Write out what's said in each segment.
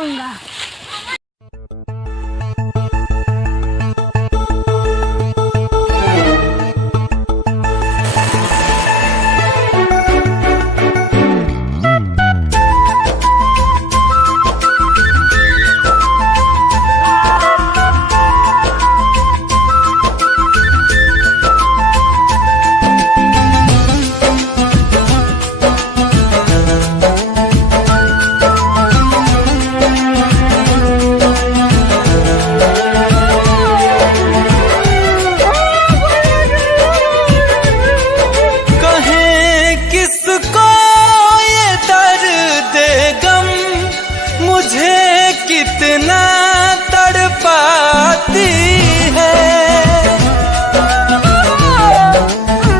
आऊंगा। मुझे कितना तड़पाती है,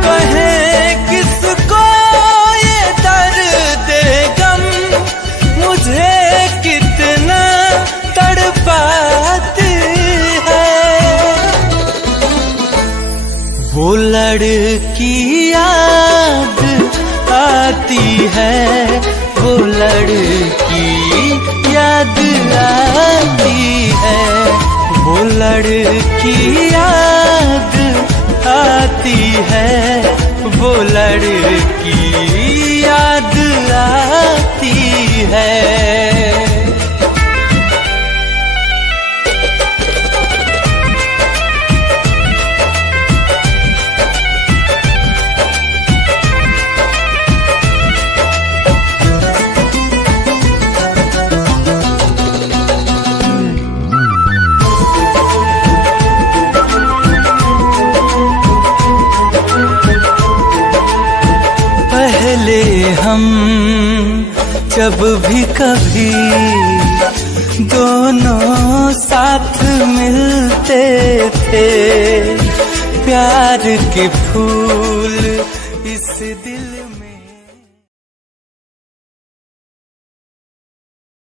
कहे किसको ये दर्द गम, मुझे कितना तड़पाती है। वो लड़की याद आती है, वो लड़की याद आती है, वो लड़की याद आती है, वो लड़की याद आती है। पहले हम जब भी कभी दोनों साथ मिलते थे, प्यार के फूल इस दिल में